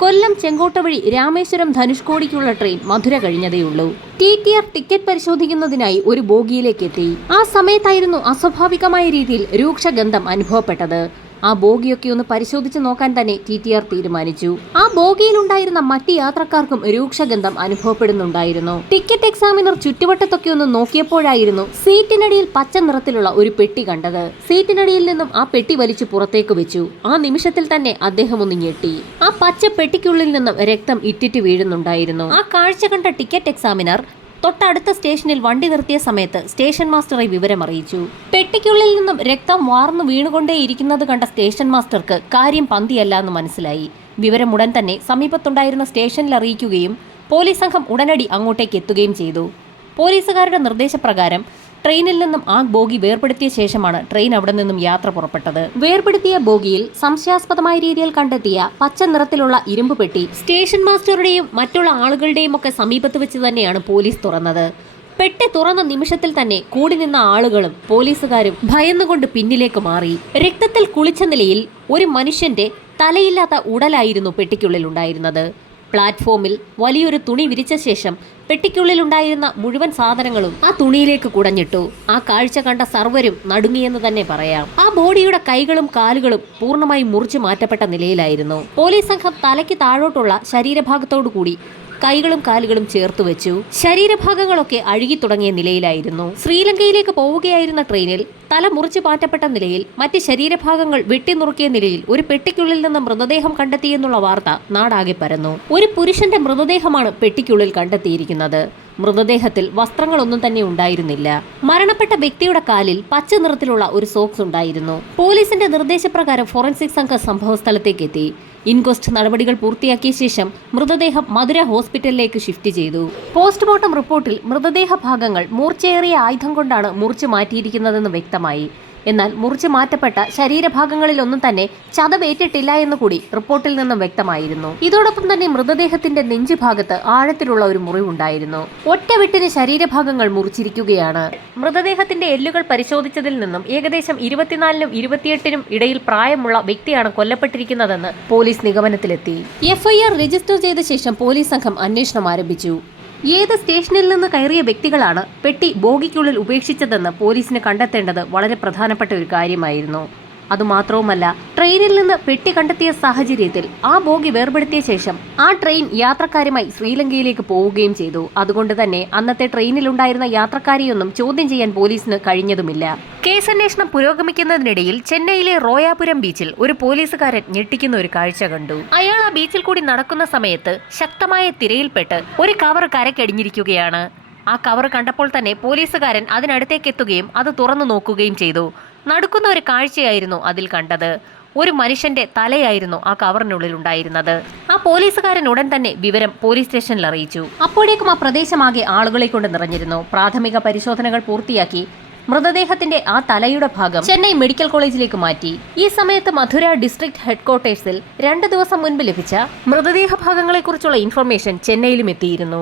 കൊല്ലം ചെങ്കോട്ട വഴി രാമേശ്വരം ധനുഷ്കോടിക്കുള്ള ട്രെയിൻ മധുര കഴിഞ്ഞതേയുള്ളൂ. TTR ticket പരിശോധിക്കുന്നതിനായി ഒരു ബോഗിയിലേക്ക് എത്തി. ആ സമയത്തായിരുന്നു അസ്വാഭാവികമായ രീതിയിൽ രൂക്ഷഗന്ധം അനുഭവപ്പെട്ടത്. ആ ബോഗിയൊക്കെ ഒന്ന് പരിശോധിച്ച് നോക്കാൻ തന്നെ TTR തീരുമാനിച്ചു. ആ ബോഗിയിലുണ്ടായിരുന്ന മറ്റ് യാത്രക്കാർക്കും രൂക്ഷഗന്ധം അനുഭവപ്പെടുന്നുണ്ടായിരുന്നു. ടിക്കറ്റ് എക്സാമിനർ ചുറ്റുവട്ടത്തൊക്കെ ഒന്ന് നോക്കിയപ്പോഴായിരുന്നു സീറ്റിനടിയിൽ പച്ച നിറത്തിലുള്ള ഒരു പെട്ടി കണ്ടത്. സീറ്റിനടിയിൽ നിന്നും ആ പെട്ടി വലിച്ചു പുറത്തേക്ക് വെച്ചു. ആ നിമിഷത്തിൽ തന്നെ അദ്ദേഹം ഒന്ന് ഞെട്ടി. ആ പച്ച പെട്ടിക്കുള്ളിൽ നിന്നും രക്തം ഇറ്റിറ്റ് വീഴുന്നുണ്ടായിരുന്നു. ആ കാഴ്ച കണ്ട ടിക്കറ്റ് എക്സാമിനർ തൊട്ടടുത്ത സ്റ്റേഷനിൽ വണ്ടി നിർത്തിയ സമയത്ത് സ്റ്റേഷൻ മാസ്റ്ററെ വിവരമറിയിച്ചു. പെട്ടിക്കുള്ളിൽ നിന്നും രക്തം വാർന്നു വീണുകൊണ്ടേയിരിക്കുന്നത് കണ്ട സ്റ്റേഷൻ മാസ്റ്റർക്ക് കാര്യം പന്തിയല്ല എന്ന് മനസ്സിലായി. വിവരം ഉടൻ തന്നെ സമീപത്തുണ്ടായിരുന്ന സ്റ്റേഷനിൽ അറിയിക്കുകയും പോലീസ് സംഘം ഉടനടി അങ്ങോട്ടേക്ക് എത്തുകയും ചെയ്തു. പോലീസുകാരുടെ നിർദ്ദേശപ്രകാരം ട്രെയിനിൽ നിന്നും ആ ബോഗി വേർപെടുത്തിയ ശേഷമാണ് ട്രെയിൻ അവിടെ നിന്നും യാത്ര പുറപ്പെട്ടത്. വേർപെടുത്തിയ ബോഗിയിൽ സംശയാസ്പദമായ രീതിയിൽ കണ്ടെത്തിയ പച്ച നിറത്തിലുള്ള ഇരുമ്പ് പെട്ടി സ്റ്റേഷൻ മാസ്റ്ററുടെയും മറ്റുള്ള ആളുകളുടെയും ഒക്കെ സമീപത്ത് വെച്ച് തന്നെയാണ് പോലീസ് തുറന്നത്. പെട്ടി തുറന്ന നിമിഷത്തിൽ തന്നെ കൂടി നിന്ന ആളുകളും പോലീസുകാരും ഭയന്നുകൊണ്ട് പിന്നിലേക്ക് മാറി. രക്തത്തിൽ കുളിച്ച നിലയിൽ ഒരു മനുഷ്യന്റെ തലയില്ലാത്ത ഉടലായിരുന്നു പെട്ടിക്കുള്ളിൽ ഉണ്ടായിരുന്നത്. പ്ലാറ്റ്ഫോമിൽ വലിയൊരു തുണി വിരിച്ച ശേഷം പെട്ടിക്കുള്ളിലുണ്ടായിരുന്ന മുഴുവൻ സാധനങ്ങളും ആ തുണിയിലേക്ക് കുടഞ്ഞിട്ടു. ആ കാഴ്ച കണ്ട സർവരും നടുങ്ങിയെന്ന് തന്നെ പറയാം. ആ ബോഡിയുടെ കൈകളും കാലുകളും പൂർണ്ണമായും മുറിച്ചു മാറ്റപ്പെട്ട നിലയിലായിരുന്നു. പോലീസ് സംഘം തലയ്ക്ക് താഴോട്ടുള്ള ശരീരഭാഗത്തോടു കൂടി കൈകളും കാലുകളും ചേർത്ത് വെച്ചു. ശരീരഭാഗങ്ങളൊക്കെ അഴുകി തുടങ്ങിയ നിലയിലായിരുന്നു. ശ്രീലങ്കയിലേക്ക് പോവുകയായിരുന്ന ട്രെയിനിൽ തല മുറിച്ചു മാറ്റപ്പെട്ട നിലയിൽ മറ്റ് ശരീരഭാഗങ്ങൾ വെട്ടിനുറുക്കിയ നിലയിൽ ഒരു പെട്ടിക്കുള്ളിൽ നിന്ന് മൃതദേഹം കണ്ടെത്തിയെന്നുള്ള വാർത്ത നാടാകെ പരന്നു. ഒരു പുരുഷന്റെ മൃതദേഹമാണ് പെട്ടിക്കുള്ളിൽ കണ്ടെത്തിയിരിക്കുന്നത്. മൃതദേഹത്തിൽ വസ്ത്രങ്ങളൊന്നും തന്നെ ഉണ്ടായിരുന്നില്ല. മരണപ്പെട്ട വ്യക്തിയുടെ കാലിൽ പച്ച നിറത്തിലുള്ള ഒരു സോക്സ് ഉണ്ടായിരുന്നു. പോലീസിന്റെ നിർദ്ദേശപ്രകാരം ഫോറൻസിക് സംഘം സംഭവസ്ഥലത്തേക്ക് എത്തി. ഇൻക്വസ്റ്റ് നടപടികൾ പൂർത്തിയാക്കിയ ശേഷം മൃതദേഹം മധുര ഹോസ്പിറ്റലിലേക്ക് ഷിഫ്റ്റ് ചെയ്തു. പോസ്റ്റ്മോർട്ടം റിപ്പോർട്ടിൽ മൃതദേഹ ഭാഗങ്ങൾ മൂർച്ചയേറിയ ആയുധം കൊണ്ടാണ് മുറിച്ചു മാറ്റിയിരിക്കുന്നതെന്ന് വ്യക്തമായി. എന്നാൽ മുറിച്ചു മാറ്റപ്പെട്ട ശരീരഭാഗങ്ങളിലൊന്നും തന്നെ ചതവേറ്റിട്ടില്ല എന്നുകൂടി റിപ്പോർട്ടിൽ നിന്നും വ്യക്തമായിരുന്നു. ഇതോടൊപ്പം തന്നെ മൃതദേഹത്തിന്റെ നെഞ്ചുഭാഗത്ത് ആഴത്തിലുള്ള ഒരു മുറിവുണ്ടായിരുന്നു. ഒറ്റവെട്ടിന് ശരീരഭാഗങ്ങൾ മുറിച്ചിരിക്കുകയാണ്. മൃതദേഹത്തിന്റെ എല്ലുകൾ പരിശോധിച്ചതിൽ നിന്നും ഏകദേശം 24-നും 28-നും ഇടയിൽ പ്രായമുള്ള വ്യക്തിയാണ് കൊല്ലപ്പെട്ടിരിക്കുന്നതെന്ന് പോലീസ് നിഗമനത്തിലെത്തി. FIR രജിസ്റ്റർ ചെയ്ത ശേഷം പോലീസ് സംഘം അന്വേഷണം ആരംഭിച്ചു. ഏത് സ്റ്റേഷനിൽ നിന്ന് കയറിയ വ്യക്തികളാണ് പെട്ടി ബോഗിക്കുള്ളിൽ ഉപേക്ഷിച്ചതെന്ന് പോലീസിന് കണ്ടെത്തേണ്ടത് വളരെ പ്രധാനപ്പെട്ട ഒരു കാര്യമായിരുന്നു. അതുമാത്രവുമല്ല, ട്രെയിനിൽ നിന്ന് പെട്ടി കണ്ടെത്തിയ സാഹചര്യത്തിൽ ആ ബോഗി വേർപെടുത്തിയ ശേഷം ആ ട്രെയിൻ യാത്രക്കാരുമായി ശ്രീലങ്കയിലേക്ക് പോവുകയും ചെയ്തു. അതുകൊണ്ട് തന്നെ അന്നത്തെ ട്രെയിനിലുണ്ടായിരുന്ന യാത്രക്കാരെയൊന്നും ചോദ്യം ചെയ്യാൻ പോലീസിന് കഴിഞ്ഞതുമില്ല. കേസന്വേഷണം പുരോഗമിക്കുന്നതിനിടയിൽ ചെന്നൈയിലെ റോയാപുരം ബീച്ചിൽ ഒരു പോലീസുകാരൻ ഞെട്ടിക്കുന്ന ഒരു കാഴ്ച കണ്ടു. അയാൾ ആ ബീച്ചിൽ കൂടി നടക്കുന്ന സമയത്ത് ശക്തമായ തിരയിൽപ്പെട്ട് ഒരു കവർ കരക്കടിഞ്ഞിരിക്കുകയാണ്. ആ കവർ കണ്ടപ്പോൾ തന്നെ പോലീസുകാരൻ അതിനടുത്തേക്ക് എത്തുകയും അത് തുറന്നു നോക്കുകയും ചെയ്തു. നടക്കുന്ന ഒരു കാഴ്ചയായിരുന്നു അതിൽ കണ്ടത്. ഒരു മനുഷ്യന്റെ തലയായിരുന്നു ആ കവറിനുള്ളിൽ ഉണ്ടായിരുന്നത്. ആ പോലീസുകാരൻ ഉടൻ തന്നെ വിവരം പോലീസ് സ്റ്റേഷനിൽ അറിയിച്ചു. അപ്പോഴേക്കും ആ പ്രദേശമാകെ ആളുകളെ കൊണ്ട് നിറഞ്ഞിരുന്നു. പ്രാഥമിക പരിശോധനകൾ പൂർത്തിയാക്കി മൃതദേഹത്തിന്റെ ആ തലയുടെ ഭാഗം ചെന്നൈ മെഡിക്കൽ കോളേജിലേക്ക് മാറ്റി. ഈ സമയത്ത് മധുര ഡിസ്ട്രിക്ട് ഹെഡ്ക്വാർട്ടേഴ്സിൽ 2 ദിവസം മുൻപ് ലഭിച്ച മൃതദേഹ ഭാഗങ്ങളെക്കുറിച്ചുള്ള ഇൻഫർമേഷൻ ചെന്നൈയിലും എത്തിയിരുന്നു.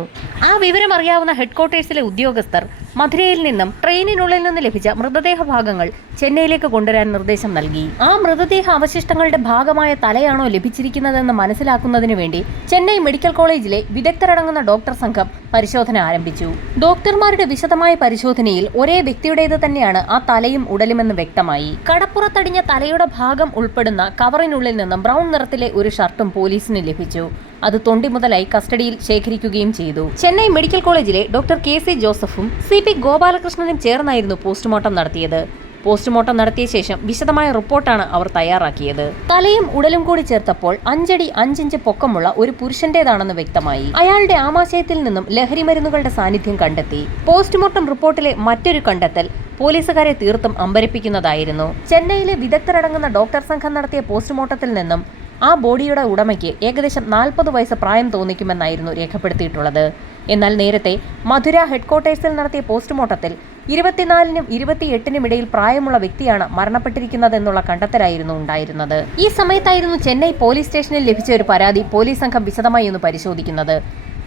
ആ വിവരം അറിയാവുന്ന ഹെഡ്ക്വാർട്ടേഴ്സിലെ ഉദ്യോഗസ്ഥർ മധുരയിൽ നിന്നും ട്രെയിനിനുള്ളിൽ നിന്ന് ലഭിച്ച മൃതദേഹ ഭാഗങ്ങൾ ചെന്നൈയിലേക്ക് കൊണ്ടുവരാൻ നിർദ്ദേശം നൽകി. ആ മൃതദേഹ അവശിഷ്ടങ്ങളുടെ ഭാഗമായ തലയാണോ ലഭിച്ചിരിക്കുന്നതെന്ന് മനസ്സിലാക്കുന്നതിന് വേണ്ടി ചെന്നൈ മെഡിക്കൽ കോളേജിലെ വിദഗ്ധരടങ്ങുന്ന ഡോക്ടർ സംഘം പരിശോധന ആരംഭിച്ചു. ഡോക്ടർമാരുടെ വിശദമായ പരിശോധനയിൽ ഒരേ വ്യക്തിയുടേത് തന്നെയാണ് ആ തലയും ഉടലുമെന്ന് വ്യക്തമായി. കടപ്പുറത്തടിഞ്ഞ തലയുടെ ഭാഗം ഉൾപ്പെടുന്ന കവറിനുള്ളിൽ നിന്നും ബ്രൗൺ നിറത്തിലെ ഒരു ഷർട്ടും പോലീസിന് ലഭിച്ചു. അത് തൊണ്ടി മുതലായി കസ്റ്റഡിയിൽ ശേഖരിക്കുകയും ചെയ്തു. ചെന്നൈ മെഡിക്കൽ കോളേജിലെ ഡോക്ടർ KC ജോസഫും CP ഗോപാലകൃഷ്ണനും ചേർന്നായിരുന്നു പോസ്റ്റ്മോർട്ടം നടത്തിയത്. പോസ്റ്റ്മോർട്ടം നടത്തിയ ശേഷം വിശദമായ റിപ്പോർട്ടാണ് അവർ തയ്യാറാക്കിയത്. തലയും ഉടലും കൂടി ചേർത്തപ്പോൾ 5 അടി 5 ഇഞ്ച് പൊക്കമുള്ള ഒരു പുരുഷന്റേതാണെന്ന് വ്യക്തമായി. അയാളുടെ ആമാശയത്തിൽ നിന്നും ലഹരി മരുന്നുകളുടെ സാന്നിധ്യം കണ്ടെത്തി. പോസ്റ്റ്മോർട്ടം റിപ്പോർട്ടിലെ മറ്റൊരു കണ്ടെത്തൽ പോലീസുകാരെ തീർത്തും അമ്പരപ്പിക്കുന്നതായിരുന്നു. ചെന്നൈയിലെ വിദഗ്ധരടങ്ങുന്ന ഡോക്ടർ സംഘം നടത്തിയ പോസ്റ്റ്മോർട്ടത്തിൽ നിന്നും ആ ബോഡിയുടെ ഉടമയ്ക്ക് ഏകദേശം 40 വയസ്സ് പ്രായം തോന്നിക്കുമെന്നായിരുന്നു രേഖപ്പെടുത്തിയിട്ടുള്ളത്. എന്നാൽ നേരത്തെ മധുര ഹെഡ്ക്വാർട്ടേഴ്സിൽ നടത്തിയ പോസ്റ്റ്മോർട്ടത്തിൽ 24-നും 28-നും ഇടയിൽ പ്രായമുള്ള വ്യക്തിയാണ് മരണപ്പെട്ടിരിക്കുന്നതെന്നുള്ള കണ്ടെത്തലായിരുന്നു ഉണ്ടായിരുന്നത്. ഈ സമയത്തായിരുന്നു ചെന്നൈ പോലീസ് സ്റ്റേഷനിൽ ലഭിച്ച ഒരു പരാതി പോലീസ് സംഘം വിശദമായി ഒന്ന് പരിശോധിക്കുന്നത്.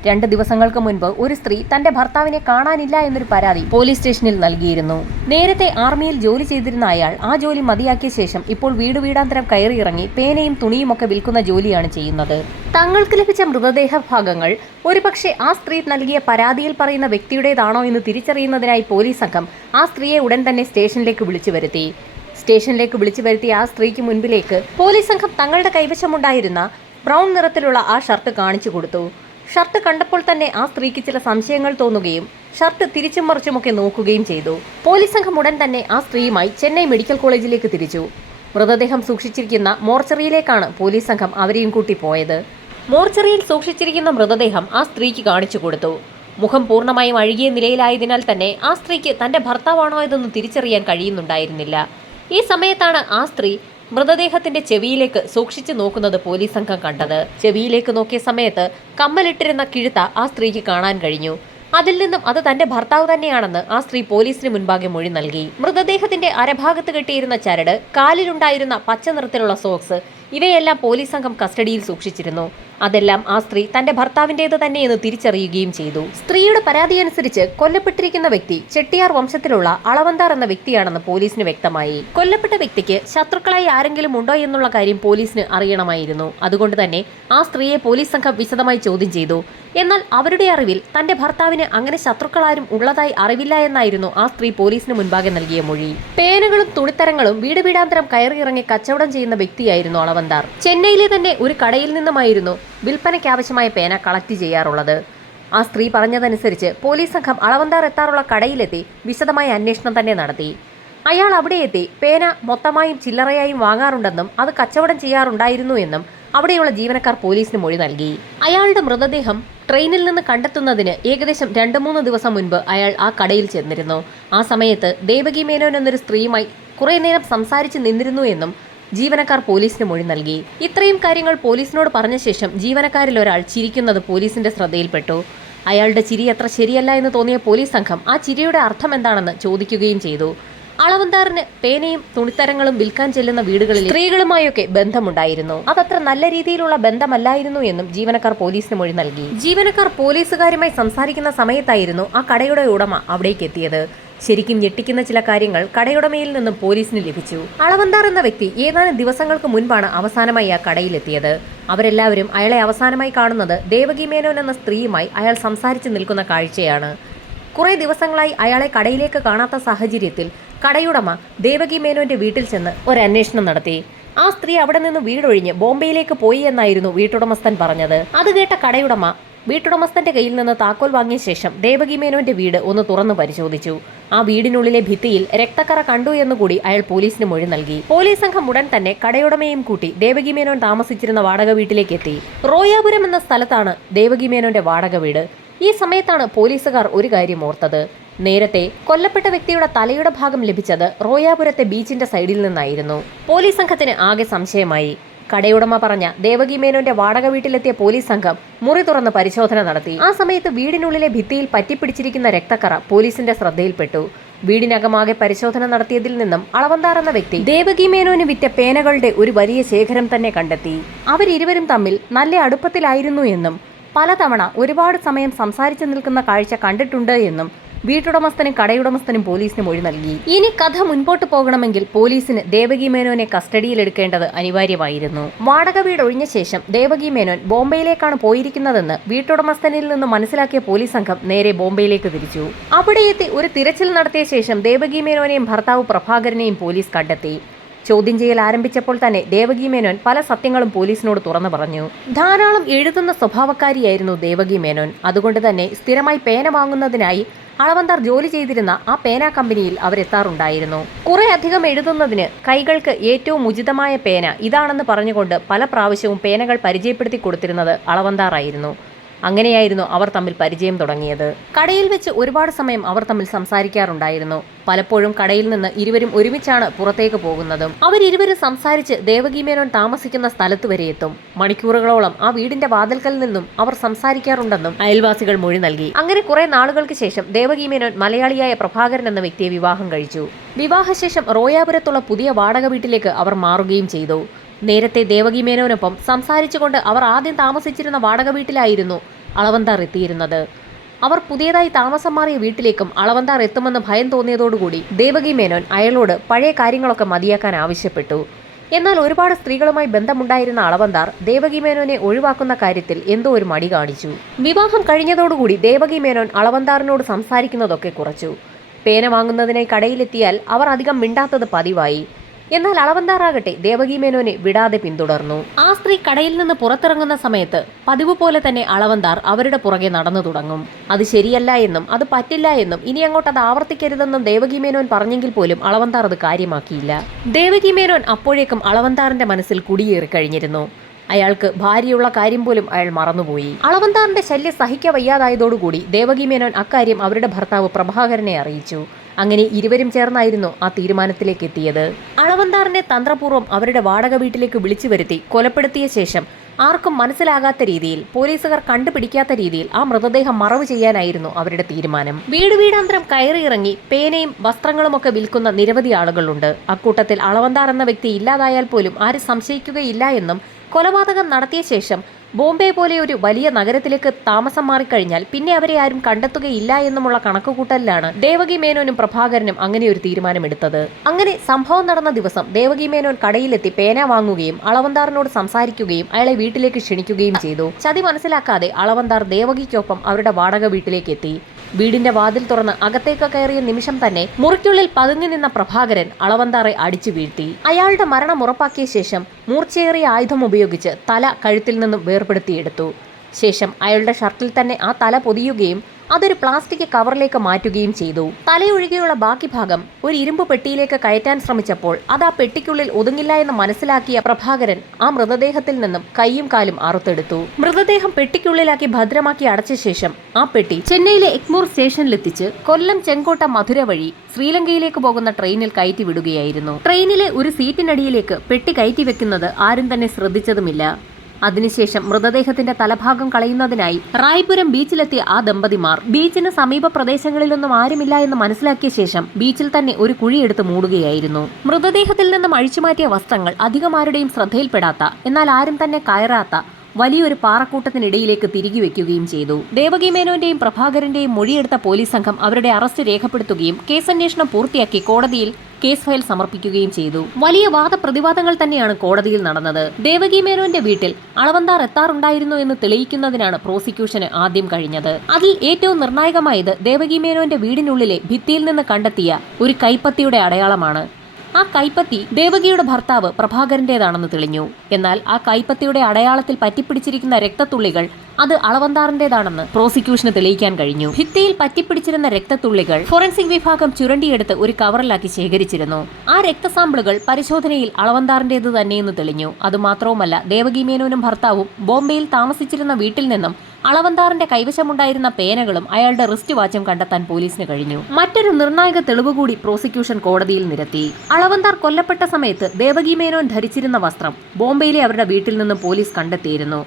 2 ദിവസങ്ങൾക്ക് മുൻപ് ഒരു സ്ത്രീ തന്റെ ഭർത്താവിനെ കാണാനില്ല എന്നൊരു പരാതി പോലീസ് സ്റ്റേഷനിൽ നൽകിയിരുന്നു. നേരത്തെ ആർമിയിൽ ജോലി ചെയ്തിരുന്ന അയാൾ ആ ജോലി മതിയാക്കിയ ശേഷം ഇപ്പോൾ വീടാന്തരം കയറിയിറങ്ങി പേനയും തുണിയുമൊക്കെ വിൽക്കുന്ന ജോലിയാണ് ചെയ്യുന്നത്. തങ്ങൾക്ക് ലഭിച്ച മൃതദേഹ ഭാഗങ്ങൾ ഒരുപക്ഷെ ആ സ്ത്രീ നൽകിയ പരാതിയിൽ പറയുന്ന വ്യക്തിയുടേതാണോ എന്ന് തിരിച്ചറിയുന്നതിനായി പോലീസ് സംഘം ആ സ്ത്രീയെ ഉടൻ തന്നെ സ്റ്റേഷനിലേക്ക് വിളിച്ചു വരുത്തി ആ സ്ത്രീക്ക് മുൻപിലേക്ക് പോലീസ് സംഘം തങ്ങളുടെ കൈവശമുണ്ടായിരുന്ന ബ്രൗൺ നിറത്തിലുള്ള ആ ഷർട്ട് കാണിച്ചു കൊടുത്തു. ഷർട്ട് കണ്ടപ്പോൾ തന്നെ ആ സ്ത്രീക്ക് ചില സംശയങ്ങൾ തോന്നുകയും ഷർട്ട് തിരിച്ചും മറിച്ചുമൊക്കെ നോക്കുകയും ചെയ്തു. പോലീസ് സംഘം ഉടൻ തന്നെ ആ സ്ത്രീയുമായി ചെന്നൈ മെഡിക്കൽ കോളേജിലേക്ക് തിരിച്ചു. മൃതദേഹം സൂക്ഷിച്ചിരിക്കുന്ന മോർച്ചറിയിലേക്കാണ് പോലീസ് സംഘം അവരെയും കൂട്ടി പോയത്. മോർച്ചറിയിൽ സൂക്ഷിച്ചിരിക്കുന്ന മൃതദേഹം ആ സ്ത്രീക്ക് കാണിച്ചു കൊടുത്തു. മുഖം പൂർണ്ണമായും അഴുകിയ നിലയിലായതിനാൽ തന്നെ ആ സ്ത്രീക്ക് തന്റെ ഭർത്താവാണോ ഇതെന്ന് തിരിച്ചറിയാൻ കഴിയുന്നുണ്ടായിരുന്നില്ല. ഈ സമയത്താണ് ആ സ്ത്രീ മൃതദേഹത്തിന്റെ ചെവിയിലേക്ക് സൂക്ഷിച്ചു നോക്കുന്നത് പോലീസ് സംഘം കണ്ടത്. ചെവിയിലേക്ക് നോക്കിയ സമയത്ത് കമ്മലിട്ടിരുന്ന കിഴുത്ത ആ സ്ത്രീക്ക് കാണാൻ കഴിഞ്ഞു. അതിൽ നിന്നും അത് തന്റെ ഭർത്താവ് തന്നെയാണെന്ന് ആ സ്ത്രീ പോലീസിന് മുൻപാകെ മൊഴി നൽകി. മൃതദേഹത്തിന്റെ അരഭാഗത്ത് കെട്ടിയിരുന്ന ചരട്, കാലിലുണ്ടായിരുന്ന പച്ച നിറത്തിലുള്ള സോക്സ് ഇവയെല്ലാം പോലീസ് സംഘം കസ്റ്റഡിയിൽ സൂക്ഷിച്ചിരുന്നു. അതെല്ലാം ആ സ്ത്രീ തന്റെ ഭർത്താവിന്റേത് തന്നെയെന്ന് തിരിച്ചറിയുകയും ചെയ്തു. സ്ത്രീയുടെ പരാതിയനുസരിച്ച് കൊല്ലപ്പെട്ടിരിക്കുന്ന വ്യക്തി ചെട്ടിയാർ വംശത്തിലുള്ള അളവന്താർ എന്ന വ്യക്തിയാണെന്ന് പോലീസിന് വ്യക്തമായി. കൊല്ലപ്പെട്ട വ്യക്തിക്ക് ശത്രുക്കളായി ആരെങ്കിലും ഉണ്ടോ എന്നുള്ള കാര്യം പോലീസിന് അറിയണമായിരുന്നു. അതുകൊണ്ട് തന്നെ ആ സ്ത്രീയെ പോലീസ് സംഘം വിശദമായി ചോദ്യം ചെയ്തു. എന്നാൽ അവരുടെ അറിവിൽ തന്റെ ഭർത്താവിന് അങ്ങനെ ശത്രുക്കളാരും ഉള്ളതായി അറിവില്ല എന്നായിരുന്നു ആ സ്ത്രീ പോലീസിന് മുൻപാകെ നൽകിയ മൊഴി. പേനകളും തുണിത്തരങ്ങളും വീടാന്തരം കയറിയിറങ്ങി കച്ചവടം ചെയ്യുന്ന വ്യക്തിയായിരുന്നു അളവന്താർ. ചെന്നൈയിലെ തന്നെ ഒരു കടയിൽ നിന്നുമായിരുന്നു വിൽപ്പനയ്ക്കാവശ്യമായ പേന കളക്ട് ചെയ്യാറുള്ളത്. ആ സ്ത്രീ പറഞ്ഞതനുസരിച്ച് പോലീസ് സംഘം അളവന്താർ എത്താറുള്ള കടയിലെത്തി വിശദമായ അന്വേഷണം തന്നെ നടത്തി. അയാൾ അവിടെ എത്തി പേന മൊത്തമായും ചില്ലറയായും വാങ്ങാറുണ്ടെന്നും അത് കച്ചവടം ചെയ്യാറുണ്ടായിരുന്നു എന്നും അവിടെയുള്ള ജീവനക്കാർ പോലീസിന് മൊഴി നൽകി. അയാളുടെ മൃതദേഹം ട്രെയിനിൽ നിന്ന് കണ്ടെത്തുന്നതിന് ഏകദേശം 2-3 ദിവസം മുൻപ് അയാൾ ആ കടയിൽ ചെന്നിരുന്നു. ആ സമയത്ത് ദേവകി മേനോൻ എന്നൊരു സ്ത്രീയുമായി കുറെ നേരം സംസാരിച്ച് നിന്നിരുന്നു എന്നും ജീവനക്കാർ പോലീസിന് മൊഴി നൽകി. ഇത്രയും കാര്യങ്ങൾ പോലീസിനോട് പറഞ്ഞ ശേഷം ജീവനക്കാരിൽ ഒരാൾ ചിരിക്കുന്നത് പോലീസിന്റെ ശ്രദ്ധയിൽപ്പെട്ടു. അയാളുടെ ചിരി അത്ര ശരിയല്ല എന്ന് തോന്നിയ പോലീസ് സംഘം ആ ചിരിയുടെ അർത്ഥം എന്താണെന്ന് ചോദിക്കുകയും ചെയ്തു. അളവന്താറിന് പേനയും തുണിത്തരങ്ങളും വിൽക്കാൻ ചെല്ലുന്ന വീടുകളിൽ സ്ത്രീകളുമായൊക്കെ ബന്ധമുണ്ടായിരുന്നു. അതത്ര നല്ല രീതിയിലുള്ള ബന്ധമല്ലായിരുന്നു എന്നും ജീവനക്കാർ പോലീസിന് മൊഴി നൽകി. ജീവനക്കാർ പോലീസുകാരുമായി സംസാരിക്കുന്ന സമയത്തായിരുന്നു ആ കടയുടെ ഉടമ അവിടേക്ക് എത്തിയത്. ശരിക്കും ഞെട്ടിക്കുന്ന ചില കാര്യങ്ങൾ കടയുടമയിൽ നിന്നും പോലീസിന് ലഭിച്ചു. അളവന്താർ എന്ന വ്യക്തി ഏതാനും ദിവസങ്ങൾക്ക് മുൻപാണ് അവസാനമായി ആ കടയിലെത്തിയത്. അവരെല്ലാവരും അയാളെ അവസാനമായി കാണുന്നത് ദേവകി മേനോൻ എന്ന സ്ത്രീയുമായി അയാൾ സംസാരിച്ച് നിൽക്കുന്ന കാഴ്ചയാണ്. കുറെ ദിവസങ്ങളായി അയാളെ കടയിലേക്ക് കാണാത്ത സാഹചര്യത്തിൽ കടയുടമ ദേവകി മേനോന്റെ വീട്ടിൽ ചെന്ന് ഒരന്വേഷണം നടത്തി. ആ സ്ത്രീ അവിടെ നിന്ന് വീടൊഴിഞ്ഞ് ബോംബെയിലേക്ക് പോയി എന്നായിരുന്നു വീട്ടുടമസ്ഥൻ പറഞ്ഞത്. അത് കേട്ട കടയുടമ വീട്ടുടമസ്ഥന്റെ കയ്യിൽ നിന്ന് താക്കോൽ വാങ്ങിയ ശേഷം ദേവകി മേനോന്റെ വീട് ഒന്ന് തുറന്നു പരിശോധിച്ചു. ആ വീടിനുള്ളിലെ ഭിത്തിയിൽ രക്തക്കറ കണ്ടു എന്നുകൂടി അയാൾ പോലീസിന് മൊഴി നൽകി. പോലീസ് സംഘം ഉടൻ തന്നെ കടയുടമയും കൂട്ടി ദേവകി മേനോൻ താമസിച്ചിരുന്ന വാടക വീട്ടിലേക്ക് എത്തി. റോയാപുരം എന്ന സ്ഥലത്താണ് ദേവകി മേനോന്റെ വാടക വീട്. ഈ സമയത്താണ് പോലീസുകാർ ഒരു കാര്യം ഓർത്തത്. നേരത്തെ കൊല്ലപ്പെട്ട വ്യക്തിയുടെ തലയുടെ ഭാഗം ലഭിച്ചത് റോയാപുരത്തെ ബീച്ചിന്റെ സൈഡിൽ നിന്നായിരുന്നു. പോലീസ് സംഘത്തിന് ആകെ സംശയമായി. കടയുടമ പറഞ്ഞ ദേവകി മേനോന്റെ വാടക വീട്ടിലെത്തിയ പോലീസ് സംഘം മുറി തുറന്ന് പരിശോധന നടത്തി. ആ സമയത്ത് വീടിനുള്ളിലെ ഭിത്തിയിൽ പറ്റിപ്പിടിച്ചിരിക്കുന്ന രക്തക്കറ പോലീസിന്റെ ശ്രദ്ധയിൽപ്പെട്ടു. വീടിനകമാകെ പരിശോധന നടത്തിയതിൽ നിന്നും അളവന്താർ എന്ന വ്യക്തി ദേവകി മേനോന് വിറ്റ പേനകളുടെ ഒരു വലിയ ശേഖരം തന്നെ കണ്ടെത്തി. അവരിരുവരും തമ്മിൽ നല്ല അടുപ്പത്തിലായിരുന്നു എന്നും പലതവണ ഒരുപാട് സമയം സംസാരിച്ചു നിൽക്കുന്ന കാഴ്ച കണ്ടിട്ടുണ്ട് എന്നും വീട്ടുടമസ്ഥനും കടയുടമസ്ഥനും പോലീസിന് മൊഴി നൽകി. ഇനി കഥ മുൻപോട്ട് പോകണമെങ്കിൽ പോലീസിന് ദേവകി മേനോനെ കസ്റ്റഡിയിലെടുക്കേണ്ടത് അനിവാര്യമായിരുന്നു. വാടക വീട് ഒഴിഞ്ഞ ശേഷം ദേവകി മേനോൻ ബോംബെയിലേക്കാണ് പോയിരിക്കുന്നതെന്ന് വീട്ടുടമസ്ഥനിൽ നിന്ന് മനസ്സിലാക്കിയ പോലീസ് സംഘം നേരെ ബോംബെയിലേക്ക് തിരിച്ചു. അവിടെ എത്തി ഒരു തിരച്ചിൽ നടത്തിയ ശേഷം ദേവകി മേനോനെയും ഭർത്താവ് പ്രഭാകരനെയും പോലീസ് കണ്ടെത്തി. ചോദ്യം ചെയ്യൽ ആരംഭിച്ചപ്പോൾ തന്നെ ദേവകി മേനോൻ പല സത്യങ്ങളും പോലീസിനോട് തുറന്നു പറഞ്ഞു. ധാരാളം എഴുതുന്ന സ്വഭാവക്കാരിയായിരുന്നു ദേവകി മേനോൻ. അതുകൊണ്ട് തന്നെ സ്ഥിരമായി പേന വാങ്ങുന്നതിനായി അളവന്താർ ജോലി ചെയ്തിരുന്ന ആ പേന കമ്പനിയിൽ അവരെത്താറുണ്ടായിരുന്നു. കുറെ അധികം എഴുതുന്നതിന് കൈകൾക്ക് ഏറ്റവും ഉചിതമായ പേന ഇതാണെന്ന് പറഞ്ഞുകൊണ്ട് പല പ്രാവശ്യവും പേനകൾ പരിചയപ്പെടുത്തി കൊടുത്തിരുന്നത് അളവന്താറായിരുന്നു. അങ്ങനെയായിരുന്നു അവർ തമ്മിൽ പരിചയം തുടങ്ങിയത്. കടയിൽ വെച്ച് ഒരുപാട് സമയം അവർ തമ്മിൽ സംസാരിക്കാറുണ്ടായിരുന്നു. പലപ്പോഴും കടയിൽ നിന്ന് ഇരുവരും ഒരുമിച്ചാണ് പുറത്തേക്ക് പോകുന്നതും. അവരിരുവരും സംസാരിച്ച് ദേവകി മേനോൻ താമസിക്കുന്ന സ്ഥലത്ത് വരെ എത്തും. മണിക്കൂറുകളോളം ആ വീടിന്റെ വാതിൽക്കൽ നിന്നും അവർ സംസാരിക്കാറുണ്ടെന്നും അയൽവാസികൾ മൊഴി നൽകി. അങ്ങനെ കുറെ നാളുകൾക്ക് ശേഷം ദേവകി മേനോൻ മലയാളിയായ പ്രഭാകരൻ എന്ന വ്യക്തിയെ വിവാഹം കഴിച്ചു. വിവാഹശേഷം റോയാപുരത്തുള്ള പുതിയ വാടക വീട്ടിലേക്ക് അവർ മാറുകയും ചെയ്തു. നേരത്തെ ദേവകി മേനോനൊപ്പം സംസാരിച്ചുകൊണ്ട് അവർ ആദ്യം താമസിച്ചിരുന്ന വാടക വീട്ടിലായിരുന്നു അളവന്താർ എത്തിയിരുന്നത്. അവർ പുതിയതായി താമസം മാറിയ വീട്ടിലേക്കും അളവന്താർ എത്തുമെന്ന് ഭയം തോന്നിയതോടുകൂടി ദേവകി മേനോൻ അയാളോട് പഴയ കാര്യങ്ങളൊക്കെ മതിയാക്കാൻ ആവശ്യപ്പെട്ടു. എന്നാൽ ഒരുപാട് സ്ത്രീകളുമായി ബന്ധമുണ്ടായിരുന്ന അളവന്താർ ദേവകി മേനോനെ ഒഴിവാക്കുന്ന കാര്യത്തിൽ എന്തോ ഒരു മടി കാണിച്ചു. വിവാഹം കഴിഞ്ഞതോടുകൂടി ദേവകി മേനോൻ അളവന്താറിനോട് സംസാരിക്കുന്നതൊക്കെ കുറച്ചു. പേന വാങ്ങുന്നതിനായി കടയിലെത്തിയാൽ അവർ അധികം മിണ്ടാത്തത് പതിവായി. എന്നാൽ അളവന്താറാകട്ടെ ദേവകി മേനോനെ വിടാതെ പിന്തുടർന്നു. ആ സ്ത്രീ കടയിൽ നിന്ന് പുറത്തിറങ്ങുന്ന സമയത്ത് പതിവ് പോലെ തന്നെ അളവന്താർ അവരുടെ പുറകെ നടന്നു തുടങ്ങും. അത് ശരിയല്ല എന്നും അത് പറ്റില്ല എന്നും ഇനി അങ്ങോട്ട് അത് ആവർത്തിക്കരുതെന്നും ദേവകി മേനോൻ പറഞ്ഞെങ്കിൽ പോലും അളവന്താർ അത് കാര്യമാക്കിയില്ല. ദേവകി മേനോൻ അപ്പോഴേക്കും അളവന്താറിന്റെ മനസ്സിൽ കുടിയേറി കഴിഞ്ഞിരുന്നു. അയാൾക്ക് ഭാര്യയുള്ള കാര്യം പോലും അയാൾ മറന്നുപോയി. അളവന്താറിന്റെ ശല്യം സഹിക്കവയ്യാതായതോടുകൂടി ദേവകി മേനോൻ അക്കാര്യം അവരുടെ ഭർത്താവ് പ്രഭാകരനെ അറിയിച്ചു. അങ്ങനെ ഇരുവരും ചേർന്നായിരുന്നു ആ തീരുമാനത്തിലേക്ക് എത്തിയത്. അളവന്താറിനെ തന്ത്രപൂർവ്വം അവരുടെ വാടക വീട്ടിലേക്ക് വിളിച്ചു വരുത്തി കൊലപ്പെടുത്തിയ ശേഷം ആർക്കും മനസ്സിലാകാത്ത രീതിയിൽ, പോലീസുകാർ കണ്ടുപിടിക്കാത്ത രീതിയിൽ ആ മൃതദേഹം മറവ് ചെയ്യാനായിരുന്നു അവരുടെ തീരുമാനം. വീടാന്തരം കയറിയിറങ്ങി പേനയും വസ്ത്രങ്ങളുമൊക്കെ വിൽക്കുന്ന നിരവധി ആളുകളുണ്ട്. അക്കൂട്ടത്തിൽ അളവന്താർ എന്ന വ്യക്തി ഇല്ലാതായാൽ പോലും ആരും സംശയിക്കുകയില്ല എന്നും കൊലപാതകം നടത്തിയ ശേഷം ബോംബെ പോലെ ഒരു വലിയ നഗരത്തിലേക്ക് താമസം മാറിക്കഴിഞ്ഞാൽ പിന്നെ അവരെ ആരും കണ്ടെത്തുകയില്ല എന്നുമുള്ള കണക്കുകൂട്ടലിലാണ് ദേവകി മേനോനും പ്രഭാകരനും അങ്ങനെ ഒരു തീരുമാനമെടുത്തത്. അങ്ങനെ സംഭവം നടന്ന ദിവസം ദേവകി മേനോൻ കടയിലെത്തി പേന വാങ്ങുകയും അളവന്താറിനോട് സംസാരിക്കുകയും അയാളെ വീട്ടിലേക്ക് ക്ഷണിക്കുകയും ചെയ്തു. ചതി മനസ്സിലാക്കാതെ അളവന്താർ ദേവകിക്കൊപ്പം അവരുടെ വാടക വീട്ടിലേക്ക് എത്തി. വീടിന്റെ വാതിൽ തുറന്ന് അകത്തേക്ക് കയറിയ നിമിഷം തന്നെ മുറിക്കുള്ളിൽ പതുങ്ങി നിന്ന പ്രഭാകരൻ അളവന്താറെ അടിച്ചു വീഴ്ത്തി. അയാളുടെ മരണം ഉറപ്പാക്കിയ ശേഷം മൂർച്ചയേറിയ ആയുധം ഉപയോഗിച്ച് തല കഴുത്തിൽ നിന്നും വേർപെടുത്തിയെടുത്തു. ശേഷം അയാളുടെ ഷർട്ടിൽ തന്നെ ആ തല പൊതിയുകയും അതൊരു പ്ലാസ്റ്റിക് കവറിലേക്ക് മാറ്റുകയും ചെയ്തു. തലയൊഴികെയുള്ള ബാക്കി ഭാഗം ഒരു ഇരുമ്പ് പെട്ടിയിലേക്ക് കയറ്റാൻ ശ്രമിച്ചപ്പോൾ അത് ആ പെട്ടിക്കുള്ളിൽ ഒതുങ്ങില്ല എന്ന് മനസ്സിലാക്കിയ പ്രഭാകരൻ ആ മൃതദേഹത്തിൽ നിന്നും കൈയും കാലും അറുത്തെടുത്തു. മൃതദേഹം പെട്ടിക്കുള്ളിലാക്കി ഭദ്രമാക്കി അടച്ച ശേഷം ആ പെട്ടി ചെന്നൈയിലെ എഗ്മൂർ സ്റ്റേഷനിലെത്തിച്ച് കൊല്ലം, ചെങ്കോട്ട, മധുര വഴി ശ്രീലങ്കയിലേക്ക് പോകുന്ന ട്രെയിനിൽ കയറ്റി വിടുകയായിരുന്നു. ട്രെയിനിലെ ഒരു സീറ്റിനടിയിലേക്ക് പെട്ടി കയറ്റി വെക്കുന്നത് ആരും തന്നെ ശ്രദ്ധിച്ചതുമില്ല. അതിനുശേഷം മൃതദേഹത്തിന്റെ തലഭാഗം കളയുന്നതിനായി റായ്പുരം ബീച്ചിലെത്തിയ ആ ദമ്പതിമാർ ബീച്ചിന് സമീപ പ്രദേശങ്ങളിലൊന്നും ആരുമില്ല എന്ന് മനസ്സിലാക്കിയ ശേഷം ബീച്ചിൽ തന്നെ ഒരു കുഴിയെടുത്ത് മൂടുകയായിരുന്നു. മൃതദേഹത്തിൽ നിന്നും അഴിച്ചുമാറ്റിയ വസ്ത്രങ്ങൾ അധികമാരുടെയും ശ്രദ്ധയിൽപ്പെടാത്ത, എന്നാൽ ആരും തന്നെ കയറാത്ത വലിയൊരു പാറക്കൂട്ടത്തിനിടയിലേക്ക് തിരികെ വെക്കുകയും ചെയ്തു. ദേവകി മേനോന്റെയും പ്രഭാകരന്റെയും മൊഴിയെടുത്ത പോലീസ് സംഘം അവരുടെ അറസ്റ്റ് രേഖപ്പെടുത്തുകയും കേസന്വേഷണം പൂർത്തിയാക്കി കോടതിയിൽ കേസ് ഫയൽ സമർപ്പിക്കുകയും ചെയ്തു. വലിയ വാദപ്രതിവാദങ്ങൾ തന്നെയാണ് കോടതിയിൽ നടന്നത്. ദേവകി മേനോന്റെ വീട്ടിൽ അളവന്താർ എത്താറുണ്ടായിരുന്നു എന്ന് തെളിയിക്കുന്നതിനാണ് പ്രോസിക്യൂഷന് ആദ്യം കഴിഞ്ഞത്. അതിൽ ഏറ്റവും നിർണായകമായത് ദേവകി മേനോന്റെ വീടിനുള്ളിലെ ഭിത്തിയിൽ നിന്ന് കണ്ടെത്തിയ ഒരു കൈപ്പത്തിയുടെ അടയാളമാണ്. ആ കൈപ്പത്തി ദേവകിയുടെ ഭർത്താവ് പ്രഭാകരന്റേതാണെന്ന് തെളിഞ്ഞു. എന്നാൽ ആ കൈപ്പത്തിയുടെ അടയാളത്തിൽ പറ്റിപ്പിടിച്ചിരിക്കുന്ന രക്തത്തുള്ളികൾ അത് അളവന്താറിന്റേതാണെന്ന് പ്രോസിക്യൂഷന് തെളിയിക്കാൻ കഴിഞ്ഞു. ഭിത്തിയിൽ പറ്റിപ്പിടിച്ചിരുന്ന രക്തത്തുള്ളികൾ ഫോറൻസിക് വിഭാഗം ചുരണ്ടിയെടുത്ത് ഒരു കവറിലാക്കി ശേഖരിച്ചിരുന്നു. ആ രക്തസാമ്പിളുകൾ പരിശോധനയിൽ അളവന്താറിന്റേത് തന്നെയെന്ന് തെളിഞ്ഞു. അതുമാത്രവുമല്ല, ദേവകി മേനോനും ഭർത്താവും ബോംബെയിൽ താമസിച്ചിരുന്ന വീട്ടിൽ നിന്നും അളവന്താറിന്റെ കൈവശമുണ്ടായിരുന്ന പേനകളും അയാളുടെ റിസ്റ്റ് വാച്ചും കണ്ടെത്താൻ പോലീസിന് കഴിഞ്ഞു. മറ്റൊരു നിർണായക തെളിവ് കൂടി പ്രോസിക്യൂഷൻ കോടതിയിൽ നിരത്തി. അളവന്താർ കൊല്ലപ്പെട്ട സമയത്ത് ദേവകി മേനോൻ ധരിച്ചിരുന്ന വസ്ത്രം ബോംബെയിലെ അവരുടെ വീട്ടിൽ നിന്നും പോലീസ് കണ്ടെത്തിയിരുന്നു.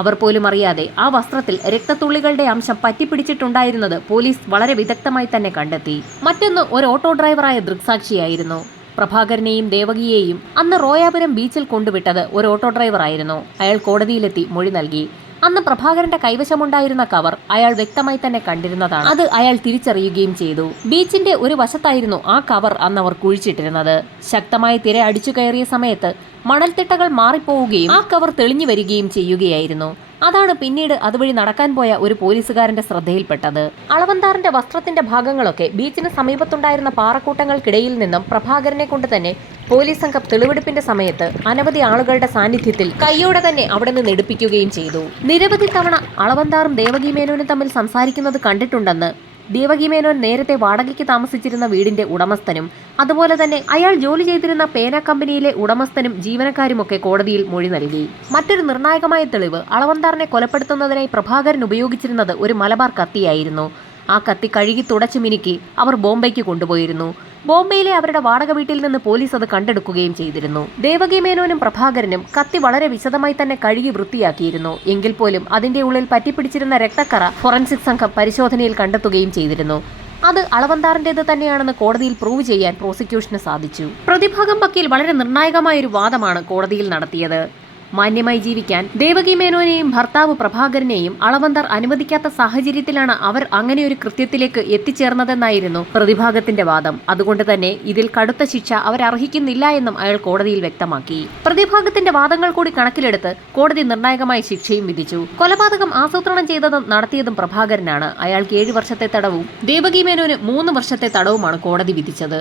അവർ പോലും അറിയാതെ ആ വസ്ത്രത്തിൽ രക്തത്തുള്ളികളുടെ അംശം പറ്റിപ്പിടിച്ചിട്ടുണ്ടായിരുന്നത് പോലീസ് വളരെ വിദഗ്ധമായി തന്നെ കണ്ടെത്തി. മറ്റൊന്ന് ഒരു ഓട്ടോ ഡ്രൈവറായ ദൃക്സാക്ഷിയായിരുന്നു. പ്രഭാകരനെയും ദേവകിയെയും അന്ന് റോയാപുരം ബീച്ചിൽ കൊണ്ടുവിട്ടത് ഒരു ഓട്ടോ ഡ്രൈവറായിരുന്നു. അയാൾ കോടതിയിലെത്തി മൊഴി നൽകി. അന്ന് പ്രഭാകരന്റെ കൈവശമുണ്ടായിരുന്ന കവർ അയാൾ വ്യക്തമായി തന്നെ കണ്ടിരുന്നതാണ്. അത് അയാൾ തിരിച്ചറിയുകയും ചെയ്തു. ബീച്ചിന്റെ ഒരു വശത്തായിരുന്നു ആ കവർ അന്ന് അവർ കുഴിച്ചിട്ടിരുന്നത്. ശക്തമായ തിര അടിച്ചു കയറിയ സമയത്ത് മണൽത്തിട്ടകൾ മാറിപ്പോവുകയും ആ കവർ തെളിഞ്ഞു വരികയും ചെയ്യുകയായിരുന്നു. അതാണ് പിന്നീട് അതുവഴി നടക്കാൻ പോയ ഒരു പോലീസുകാരന്റെ ശ്രദ്ധയിൽപ്പെട്ടത്. അളവന്താറിന്റെ വസ്ത്രത്തിന്റെ ഭാഗങ്ങളൊക്കെ ബീച്ചിന് സമീപത്തുണ്ടായിരുന്ന പാറക്കൂട്ടങ്ങൾക്കിടയിൽ നിന്നും പ്രഭാകരനെ കൊണ്ട് തന്നെ പോലീസ് സംഘം തെളിവെടുപ്പിന്റെ സമയത്ത് അനവധി ആളുകളുടെ സാന്നിധ്യത്തിൽ കൈയോടെ തന്നെ അവിടെ നിന്ന് എടുപ്പിക്കുകയും ചെയ്തു. നിരവധി തവണ അളവന്താറും ദേവകി മേനോനും തമ്മിൽ സംസാരിക്കുന്നത് കണ്ടിട്ടുണ്ടെന്ന് ദേവകി മേനോൻ നേരത്തെ വാടകയ്ക്ക് താമസിച്ചിരുന്ന വീടിന്റെ ഉടമസ്ഥനും അതുപോലെ തന്നെ അയാൾ ജോലി ചെയ്തിരുന്ന പേന കമ്പനിയിലെ ഉടമസ്ഥനും ജീവനക്കാരുമൊക്കെ കോടതിയിൽ മൊഴി നൽകി. മറ്റൊരു നിർണായകമായ തെളിവ് അളവന്താറിനെ കൊലപ്പെടുത്തുന്നതിനായി പ്രഭാകരൻ ഉപയോഗിച്ചിരുന്നത് ഒരു മലബാർ കത്തിയായിരുന്നു. ആ കത്തി കഴുകി തുടച്ചു മിനുക്കി അവർ ബോംബെക്ക് കൊണ്ടുപോയിരുന്നു. ബോംബെയിലെ അവരുടെ വാടക വീട്ടിൽ നിന്ന് പോലീസ് അത് കണ്ടെടുക്കുകയും ചെയ്തിരുന്നു. ദേവകി മേനോനും പ്രഭാകരനും കത്തി വളരെ വിശദമായി തന്നെ കഴുകി വൃത്തിയാക്കിയിരുന്നു. എങ്കിൽ പോലും അതിന്റെ ഉള്ളിൽ പറ്റിപ്പിടിച്ചിരുന്ന രക്തക്കറ ഫോറൻസിക് സംഘം പരിശോധനയിൽ കണ്ടെത്തുകയും ചെയ്തിരുന്നു. അത് അളവന്താറിന്റേത് തന്നെയാണെന്ന് കോടതിയിൽ പ്രൂവ് ചെയ്യാൻ പ്രോസിക്യൂഷന് സാധിച്ചു. പ്രതിഭാഗം വക്കീൽ വളരെ നിർണായകമായ ഒരു വാദമാണ് കോടതിയിൽ നടത്തിയത്. മാന്യമായി ജീവിക്കാൻ ദേവകി മേനോനെയും ഭർത്താവ് പ്രഭാകരനെയും അളവന്തർ അനുവദിക്കാത്ത സാഹചര്യത്തിലാണ് അവർ അങ്ങനെയൊരു കൃത്യത്തിലേക്ക് എത്തിച്ചേർന്നതെന്നായിരുന്നു പ്രതിഭാഗത്തിന്റെ വാദം. അതുകൊണ്ട് തന്നെ ഇതിൽ കടുത്ത ശിക്ഷ അവരർഹിക്കുന്നില്ല എന്നും അയാൾ കോടതിയിൽ വ്യക്തമാക്കി. പ്രതിഭാഗത്തിന്റെ വാദങ്ങൾ കൂടി കണക്കിലെടുത്ത് കോടതി നിർണായകമായ ശിക്ഷയും വിധിച്ചു. കൊലപാതകം ആസൂത്രണം ചെയ്തതും നടത്തിയതും പ്രഭാകരനാണ്. അയാൾക്ക് 7 വർഷത്തെ തടവും ദേവകി മേനോന് 3 വർഷത്തെ തടവുമാണ് കോടതി വിധിച്ചത്.